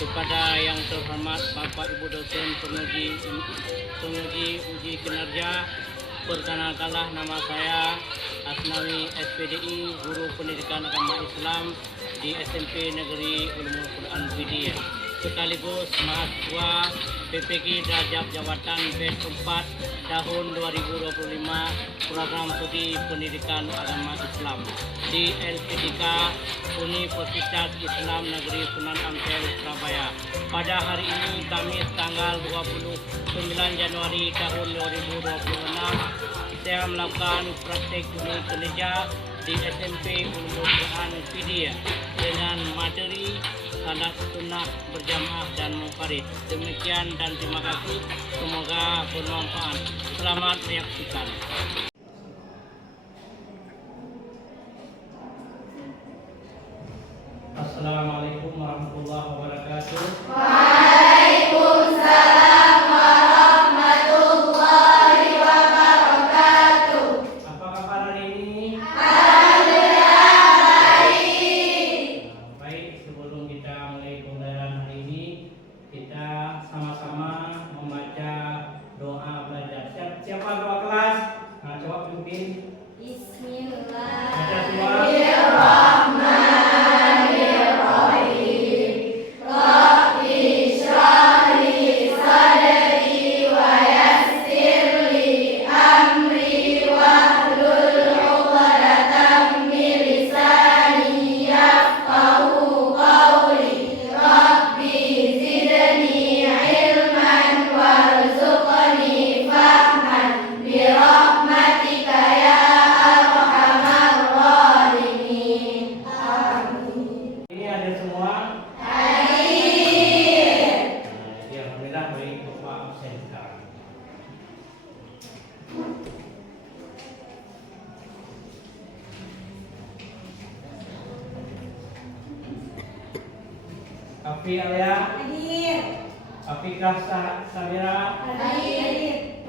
Kepada yang terhormat Bapak Ibu dosen penguji uji kinerja, perkenalkanlah nama saya Asnawi SPDI, Guru Pendidikan Agama Islam di SMP Negeri Ulumul Quran Widya, sekaligus mahasiswa PPG Derajat Jabatan batch 4 tahun 2025 program studi Pendidikan Agama Islam di LPDK Universitas Islam Negeri Sunan Ampel, Surabaya. Pada hari ini Kamis tanggal 29 Januari tahun 2026, saya melakukan praktek studi kinerja di SMP Ulumul Quran Widya dengan materi salat sunnah berjamaah dan munfarid. Demikian dan terima kasih. Semoga bermanfaat. Selamat menyaksikan. Assalamualaikum warahmatullahi wabarakatuh. Waalaikumsalam warahmatullahi wabarakatuh. Apa kabar hari ini? Alhamdulillah baik. Baik, sebelum kita mulai pembelajaran hari ini, kita sama-sama membaca doa belajar. Siapa doa kelas? Nah, coba pimpin. Bismillahirrahmanirrahim. Rabbi shrah li sadri wa yassir li amri wahlul 'uqdatam min lisani yafqahu qawli. Rabbi zidni ilman warzuqni fahman bi rahmatika ya arhamar rahimin. Amin. Ini ada semua. Hadir. Jadi alhamdulillah baik Bapak absen sekarang. Afi Alia, Hadir. Afikah Samira, Hadir.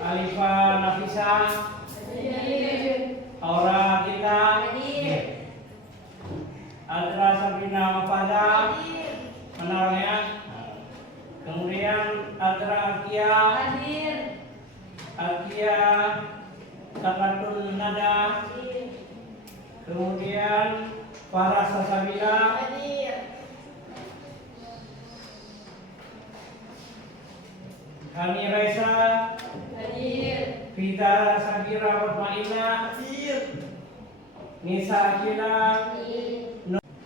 Alifa Nafisa, Hadir. Aura Gita, Hadir. Adra Sabrina Mafada, Hadir. menang ya. Kemudian Adra Akia, Hadir. Akia Takatun Nada, kemudian Farah Sasabila, Hadir. Kani Raisa, Hadir. Vita Sagira Mutmainah, Nisa Akila.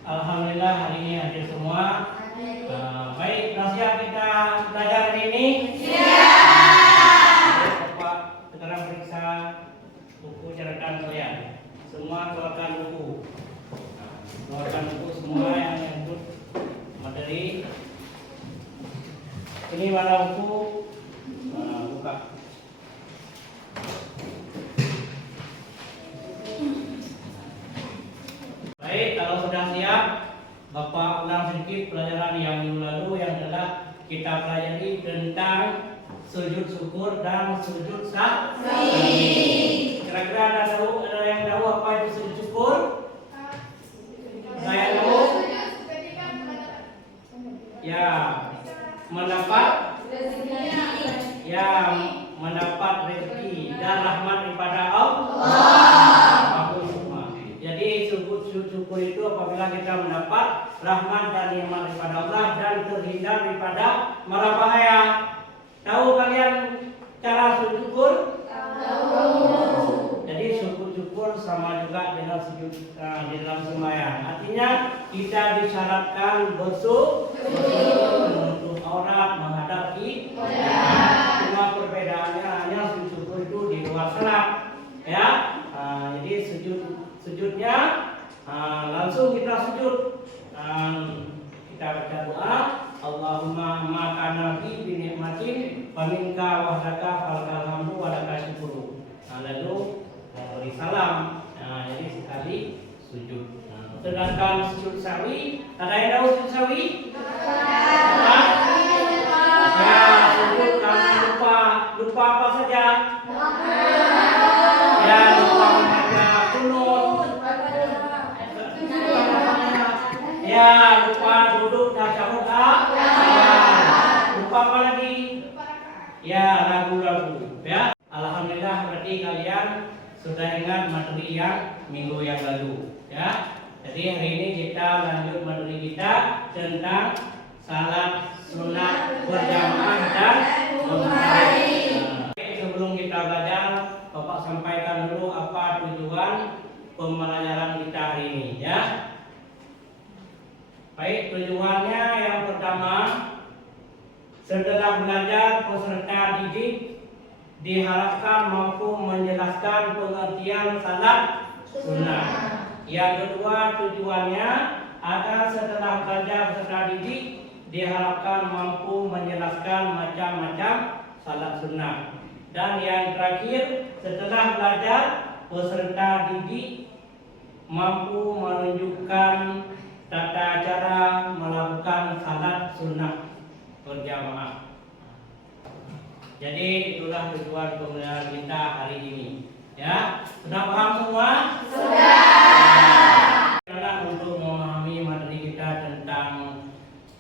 Alhamdulillah hari ini hadir semua. Baik, nasihat kita belajar hari ini. Bapak sekarang periksa buku catatan kalian. Semua keluarkan buku. Keluarkan buku semua yang menyebut materi. Ini mana buku? Buka. Baik, kalau sudah siap, Bapak ulang sedikit pelajaran yang lalu yang telah kita pelajari tentang sujud syukur dan sujud sahwi. Kira-kira ada yang tahu apa itu sujud syukur? Saya tahu. Ya, mendapat rezeki dan rahmat daripada Allah. Jadi sujud syukur itu apabila kita mendapat rahmat dan nikmat daripada Allah dan terhindar daripada mara bahaya. Tahu kalian cara sujud syukur? Tahu. Jadi sujud syukur sama juga dengan sujud di dalam sembahyang. Artinya kita disyaratkan menutup aurat, menghadap kiblat. Cuma perbedaannya hanya sujud syukur itu di luar salat, ya. Jadi sujudnya langsung kita sujud. Kita baca doa, Allahumma makana bi nikmatin wa minka wahdaka falakal hamdu wa lakal syukru. Lalu beri salam. Jadi sekali sujud. Sedangkan sujud sawi, ada yang tahu sujud sawi? Ya, sujud karena lupa apa saja? Ya, lupa membaca kunut. Ya, lupa duduk dan cabut lupa apa lagi? Ya, ragu-ragu. Ya, alhamdulillah berarti kalian sudah ingat materi yang minggu yang lalu. Ya, jadi hari ini kita lanjut materi kita tentang salat sunat berjamaah dan munfarid. Sebelum kita belajar, Bapak sampaikan dulu apa tujuan pembelajaran kita hari ini, ya. Baik, tujuannya yang pertama, setelah belajar peserta didik diharapkan mampu menjelaskan pengertian salat sunat. Yang kedua, tujuannya agar setelah belajar peserta didik diharapkan mampu menjelaskan macam-macam salat sunat. Dan yang terakhir, setelah belajar peserta didik mampu menunjukkan tata cara melakukan salat sunat berjamaah. Jadi itulah tujuan pembelajaran kita hari ini. Ya, sudah paham semua? Sudah. Karena untuk memahami materi kita tentang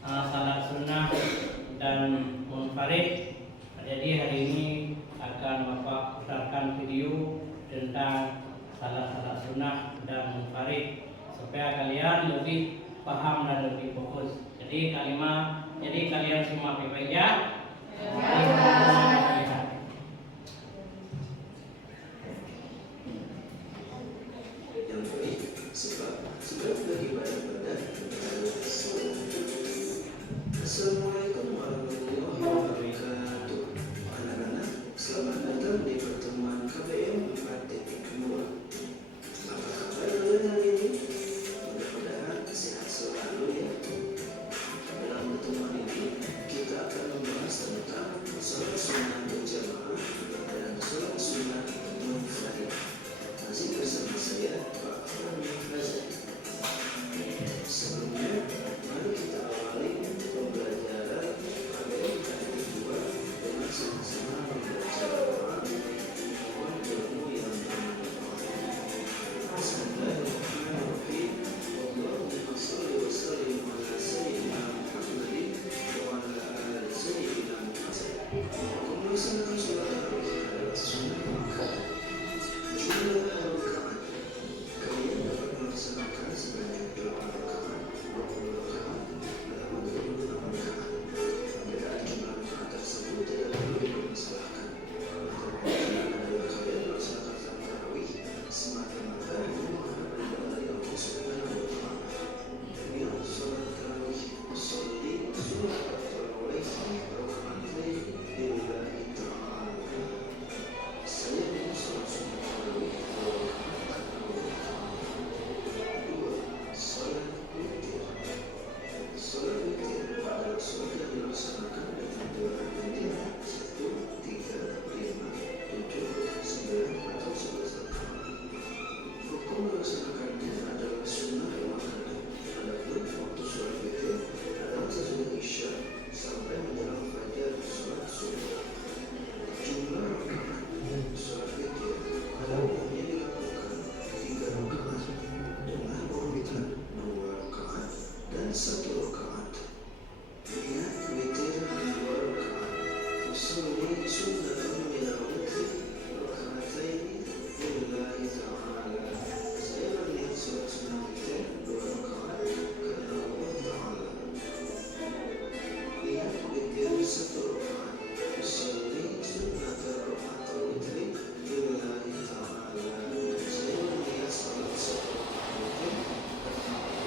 salat sunat dan munfarid, jadi hari ini akan Bapak putarkan video tentang salat sunat dan munfarid supaya kalian lebih paham dan lebih fokus. Jadi kalian semua baik-baik ya. Yang baik sebab sudah beribadah pada Assalamualaikum warahmatullahi wabarakatuh. Anak-anak, selamat datang di pertemuan KBM 4.2. Apa kabar kalian hari ini? Mudah-mudahan sehat selalu ya. Dalam pertemuan ini kita akan membahas tentang salat sunat berjamaah dan salat sunat munfarid. Masih bersama saya Pak Fahmi Fajar. Sebelumnya, mari kita awali pembelajaran KBM 2 dengan sama-sama membaca doa mohon ilmu yang bermanfaat. Bismillahirrahmanirrahim. Allahumma shalli wa sallim ala sayyidina Muhammadin wa ala ali sayyidina Muhammad. Melaksanakan sholat tarawih adalah sunnah maka jumlah rakaat kalian dapat melaksanakan sebanyak 8 rakaat, 20 rakaat, atau 26 rakaat. Perbedaan jumlah rakaat tersebut tidak perlu dipermasalahkan. Terkadang adalah kalian melaksanakan salat tarawih semata-mata mengharapkan ibadah dari Allah Subhanahu wa Ta'ala. Ya salat tarawih sholli sunat tarawih rakaatain lillahi ta'ala. Saya ingin salat sunat tarawih 2 rakaat karena Allah. 2. Salat witir. Salat witir adalah salat yang dilaksanakan dengan doa witir 1, 3, 5, 7, 9 atau 11 rakaat. Hukum melaksanakannya adalah sunnah muakkada. Adapun waktu salat witir adalah sesudah isya sampai menjelang fajar salat subuh. Jumlah rakaat salat witir umumnya dilakukan 3 rakaat dengan urutan 2 rakaat dan 1 rakaat. Niat witir 2 rakaat. Usolli sunnatan minal witri rakaatain lillahi ta'ala. Saya berniat salat sunnah witir 2 rakaat karena Allah Ta'ala. Niat witir 1 rakaat. Usolli sunnatan rakaatal witri lillahi ta'ala. Saya berniat salat 1 rakaat witir karena Allah Ta'ala.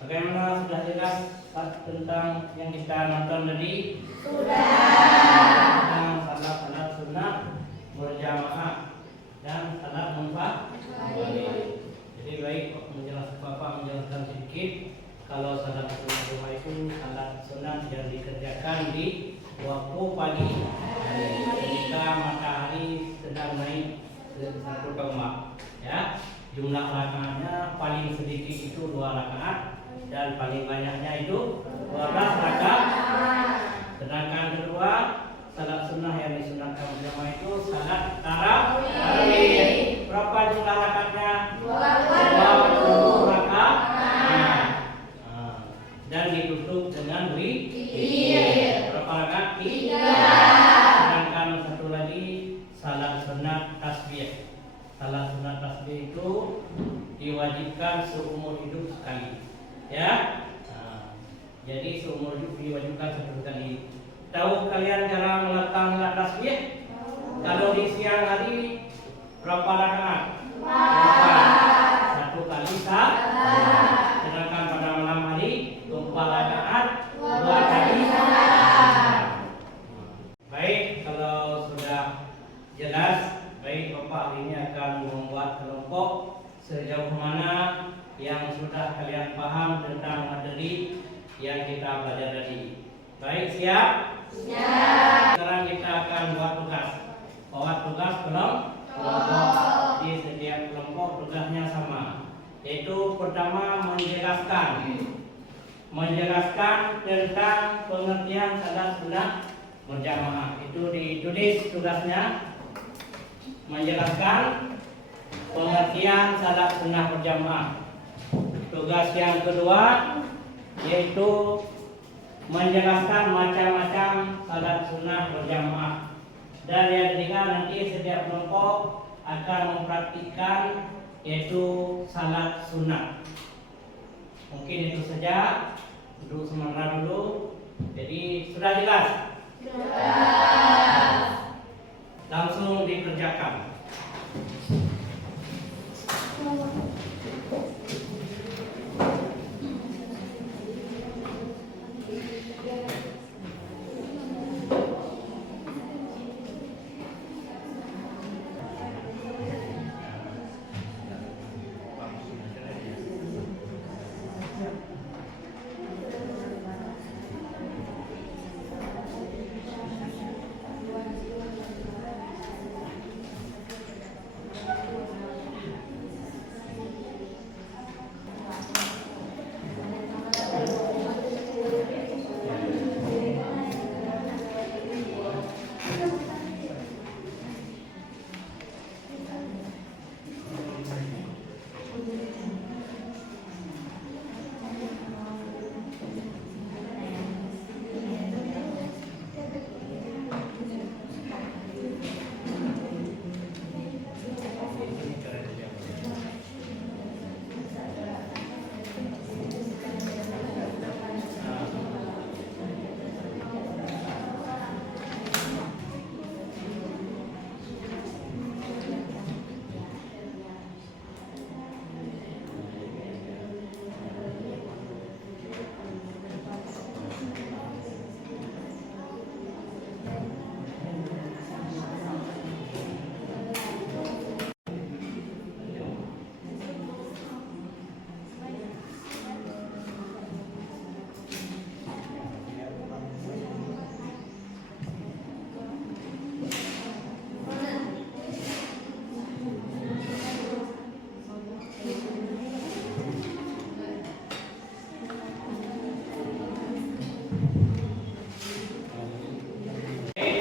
Bagaimana, sudah jelas tentang yang kita nonton tadi? Tentang salat sunnah berjamaah dan salat munfarid. Jadi baik Bapak menjelaskan sedikit kalau salat sunnah rumah itu salat sunnah yang dikerjakan di waktu pagi hari ketika matahari sedang naik ke satu tombak. Ya, jumlah rakaatnya paling sedikit itu 2 rakaat dan paling banyaknya itu 12 rakaat. Sedangkan kedua, salat sunnah yang disunahkan berjamaah itu salat tarawih. Berapa jumlah rakaatnya? 20 rakaat. Dan ditutup dengan witir. Berapa rakaat? 3. Sedangkan satu lagi salat sunat tasbih. Salat sunat tasbih itu diwajibkan seumur hidup sekali. Ya. Jadi seumur hidup diwajibkan satu kali. Tahu kalian cara melakukan salat tasbih? Kalau di siang hari berapa rakaat? 4. 1 kali sah. Sedangkan pada malam hari 4 rakaat 2 kali sah. Baik, kalau sudah jelas, baik Bapak hari ini akan membuat kelompok sejauh mana yang sudah kalian paham tentang materi yang kita belajar tadi. Baik, siap? Siap. Sekarang kita akan buat tugas. Buat tugas kelompok. Di setiap kelompok tugasnya sama. Yaitu pertama menjelaskan tentang pengertian salat sunnah berjamaah. Itu ditulis tugasnya. Menjelaskan pengertian salat sunnah berjamaah. Tugas yang kedua yaitu menjelaskan macam-macam salat sunnah berjamaah. Dan yang ketiga, nanti setiap kelompok akan mempraktikkan yaitu salat sunnah. Mungkin itu saja untuk sementara dulu. Jadi sudah jelas? Sudah. Langsung dikerjakan.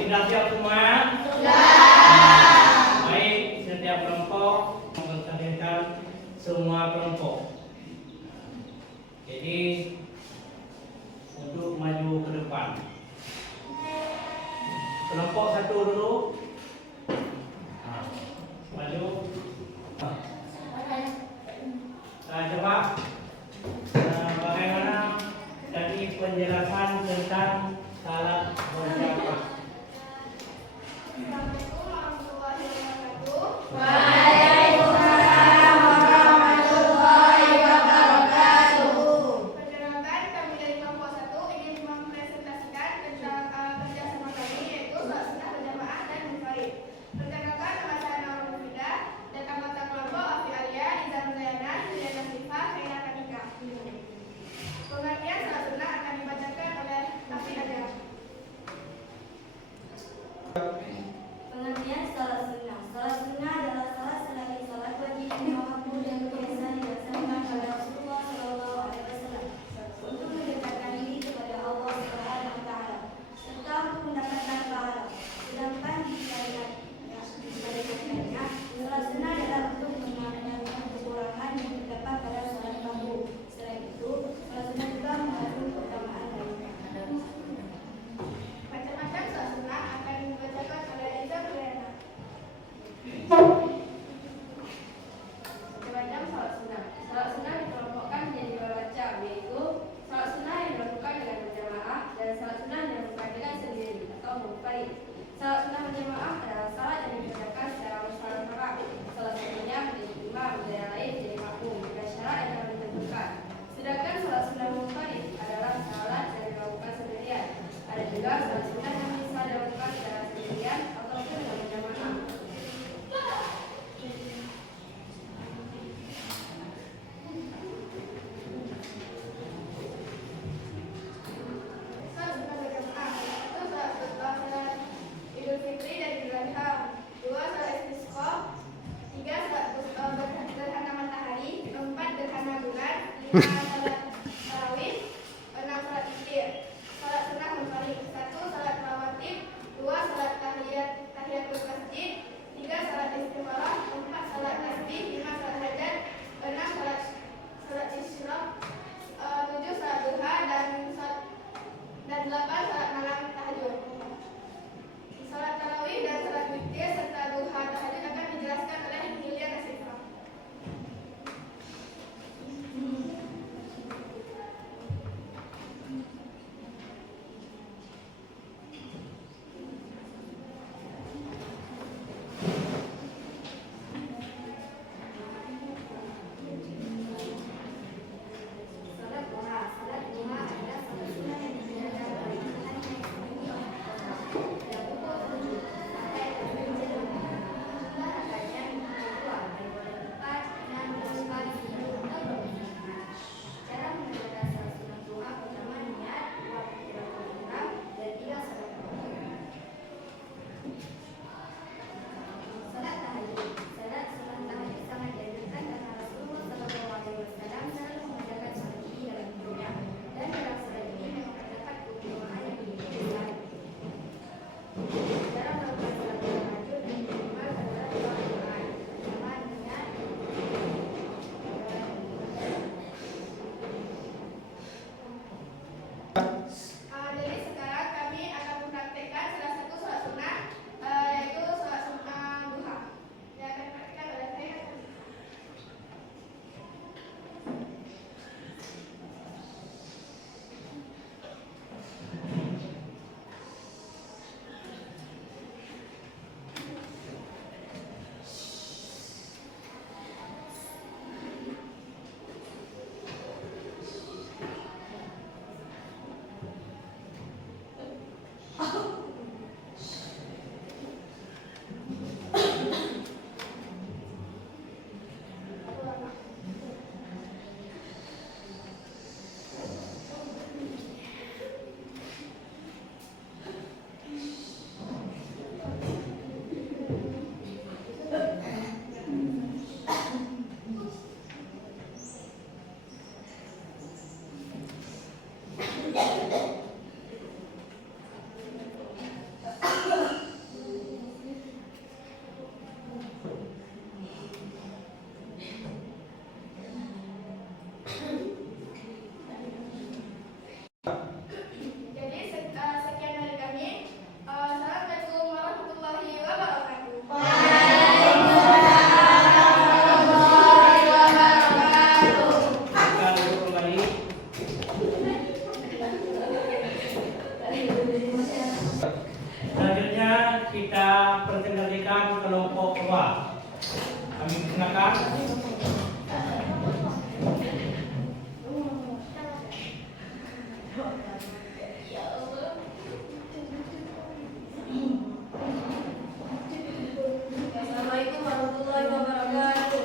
Sudah siap semua? Sudah. Baik, setiap kelompok mengkerjakan semua kelompok. Jadi untuk maju ke depan. Kelompok satu dulu. Maju. Coba bagaimana tadi penjelasan tentang salat berjamaah. Waalaikumsalam warahmatullahi wabarakatuh. juga sholat sunnah yang bisa dilakukan secara sendirian ataupun dalam berjamaah. Sholat sunnah berjamaah, 1. Sholat khutbah salat Idul Fitri dan Idul Adha. 2. Sholat istisqa. 3. Sholat gerhana matahari. 4. Gerhana bulan. 5. Sholat tarawih. 6. Sholat witir. Sholat sunnah munfarid. 1. Sholat rawatib. 2. Sholat tahiyatul masjid. 3. Sholat istikharah. 4. Sholat tasbih. 5. Sholat hajat. 6. Sholat isyraq. 7. Sholat duha dan 8. Sholat malam tahajud. Sholat tarawih dan sholat witir serta duha tahajud akan dijelaskan oleh Hilya Nasifah. Salat duha. Salat duha adalah salat sunnah yang dikerjakan pada matahari naik tinggi pada pukul 7 sampai terbenam. Jumlah rakaatnya 52 baik pada 4, 6, 12 kali sebelum berjamaah. Cara mengerjakan salat sunnah duha pertama niat, 2 takbiratul ihram dan 3 salat tarawih. Salat tahajud. Salat sunnah tahajud sangat dianjurkan karena Rasulullah SAW selalu mengerjakan salat ini dalam hidupnya, dan dalam salat ini memang terdapat keutamaan yang begitu besar. Cara melakukan salat tahajud yang minimal adalah 2 rakaat. Pertama niat. Jadi sekarang kami akan mempraktekkan salah satu sholat sunnah, yaitu sholat sunnah duha. Yang akan dipraktekkan oleh saya. Jadi sekian dari kami. Assalamualaikum warahmatullahi wabarakatuh. Kita duduk kembali. Selanjutnya kita perkenalkan kelompok kedua. Kami perkenalkan Assalamualaikum warahmatullahi wabarakatuh.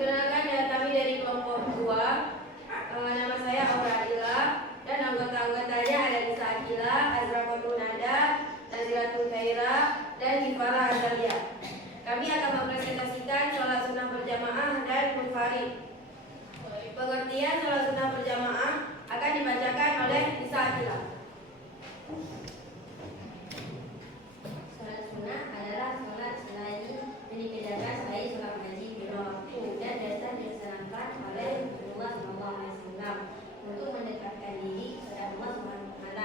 Perkenalkan ya, kami dari kelompok 2. Nama saya Aura Adila dan anggota-anggotanya ada Nisa Akila, Azra Kotunada, Nazilatul Khaira, dan Hifara Azalia. Kami akan mempresentasikan sholat sunnah berjamaah dan munfarid. Pengertian sholat sunnah berjamaah akan dibacakan oleh Nisa Akila. Sholat sunnah adalah sholat selain yang dikerjakan selain sholat wajib lima waktu dan dasar dilaksanakan oleh Rasulullah SAW untuk mendekatkan diri kepada Allah SWT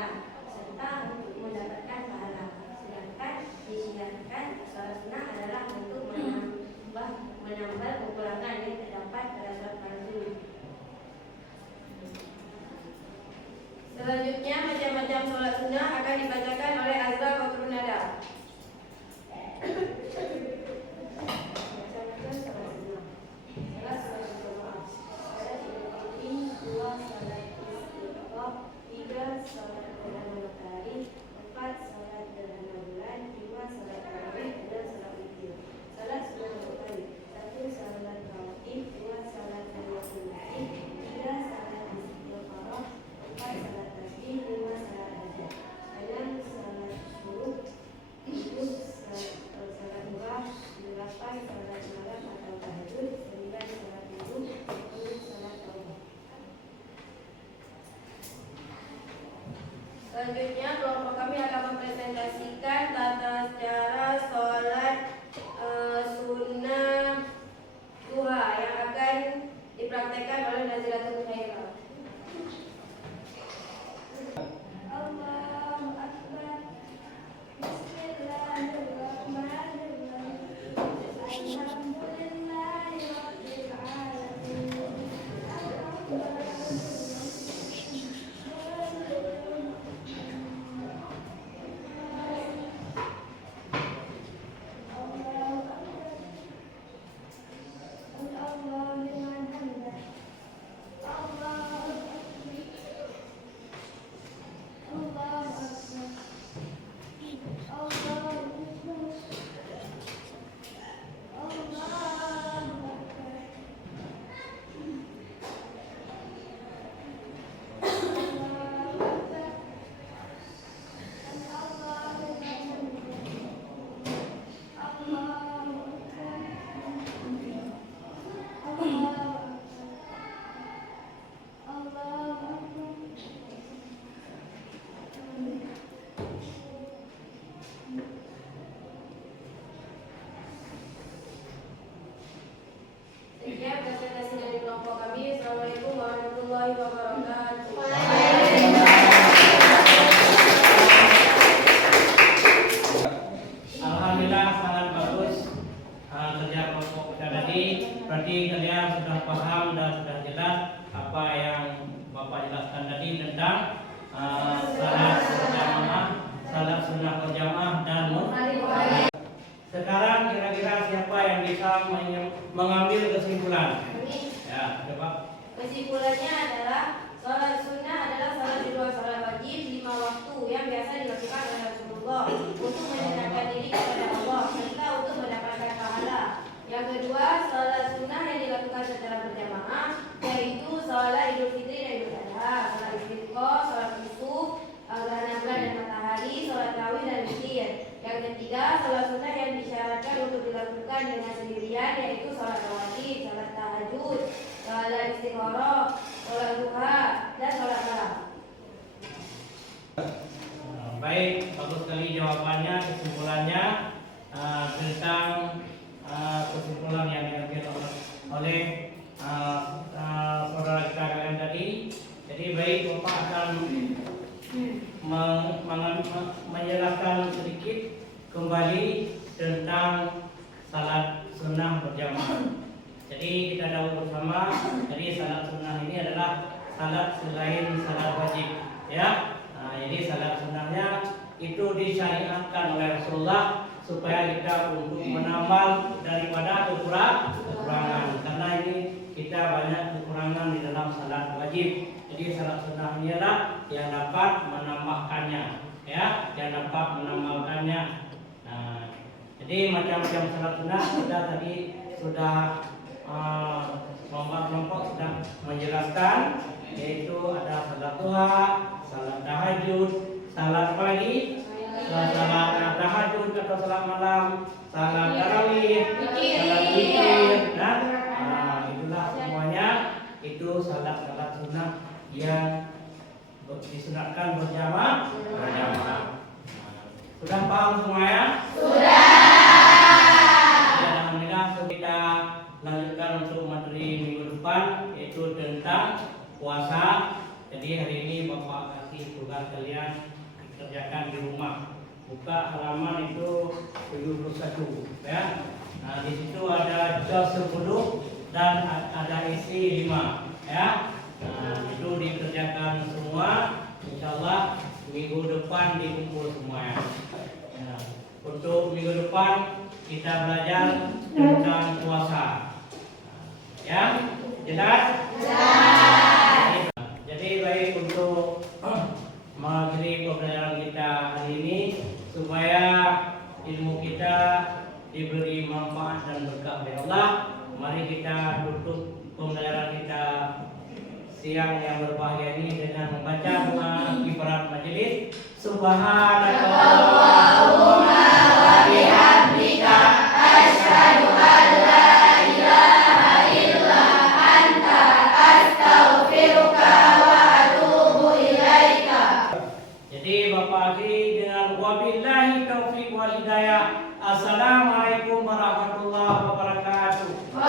serta untuk mendapatkan pahala. Sedangkan disiarkan sholat sunnah adalah untuk menambah kekurangan yang terdapat pada sholat fardu. Selanjutnya macam-macam sholat sunnah akan dibacakan oleh Azra Kotunada. Macam-macam sholat sunnah. Sholat berjamaah. Sholat Idul Fitri 2 Selanjutnya kelompok kami akan mempresentasikan tata cara sholat sunnah duha yang akan dipraktekkan oleh Nazilatul Khairah. Allahu Akbar. Bismillahirrahmanirrahim. Alhamdulillahirabbil alamin. Sekian presentasi dari kelompok kami. Assalamualaikum warahmatullahi wabarakatuh. Alhamdulillah sangat bagus kerja kelompok kita tadi. Berarti kalian sudah paham dan sudah jelas apa yang Bapak jelaskan tadi tentang salat berjamaah, salat sunnah berjamaah dan sekarang kira-kira siapa yang bisa mengambil kesimpulan? Ya, coba. Kesimpulannya adalah sholat sunnah adalah salat di luar sholat wajib 5 waktu yang biasa dilakukan oleh Rasulullah untuk mendekatkan diri kepada Allah serta untuk mendapatkan pahala. Yang kedua, sholat sunnah yang dilakukan secara berjamaah yaitu sholat Idul Fitri dan Idul Adha, sholat Istiqomah, sholat Khusuf, gerhana bulan dan matahari, sholat tarawih dan witir. Yang ketiga, sholat sunnah yang disyaratkan untuk dilakukan dengan sendirian yaitu sholat rawatib, sholat tahajud, sholat istikharah, sholat duha, dan sholat malam. Baik, bagus sekali jawabannya, kesimpulannya tentang kesimpulan yang diambil oleh saudara kita kalian tadi. Jadi baik, Bapak akan menjelaskan sedikit kembali tentang salat sunnah berjamaah. Jadi kita tahu bersama, jadi salat sunnah ini adalah salat selain salat wajib, ya. Jadi salat sunnahnya itu disyariatkan oleh Rasulullah supaya kita untuk menambal daripada kekurangan. Karena ini kita banyak kekurangan di dalam salat wajib. Jadi salat sunnah ini adalah yang dapat menambahkannya, ya, yang dapat menambahkannya. Nah, jadi macam-macam salat sunnah kita tadi sudah kelompok sudah menjelaskan, yaitu ada salat duha, salat tahajud, salat pagi, salat tahajud atau salat malam, salat tarawih, salat witir, itulah semuanya itu salat-salat sunnah yang disunatkan berjamaah. Sudah paham semuanya? Sudah. Alhamdulillah, kita lanjutkan untuk materi minggu depan, yaitu tentang puasa. Jadi hari ini Bapak kasih tugas kalian dikerjakan di rumah. Buka halaman itu 71, ya. Nah, di situ ada juz 10 dan ada isi 5, ya. Nah, itu dikerjakan semua. Insyaallah minggu depan dikumpul semua, ya. Nah, untuk minggu depan kita belajar tentang puasa, ya. Jelas? Jelas. Jadi baik, untuk mengakhiri pembelajaran kita hari ini supaya ilmu kita diberi manfaat dan berkah dari Allah, mari kita tutup pembelajaran kita siang yang berbahagia ini dengan membaca doa kifarat majelis. Subhanakallahumma wa bihamdika asyhadu an la ilaha illa anta astaghfiruka wa atubu ilaika. Jadi Bapak akhiri dengan wabillahi taufiq wal hidayah. Assalamualaikum warahmatullahi wabarakatuh.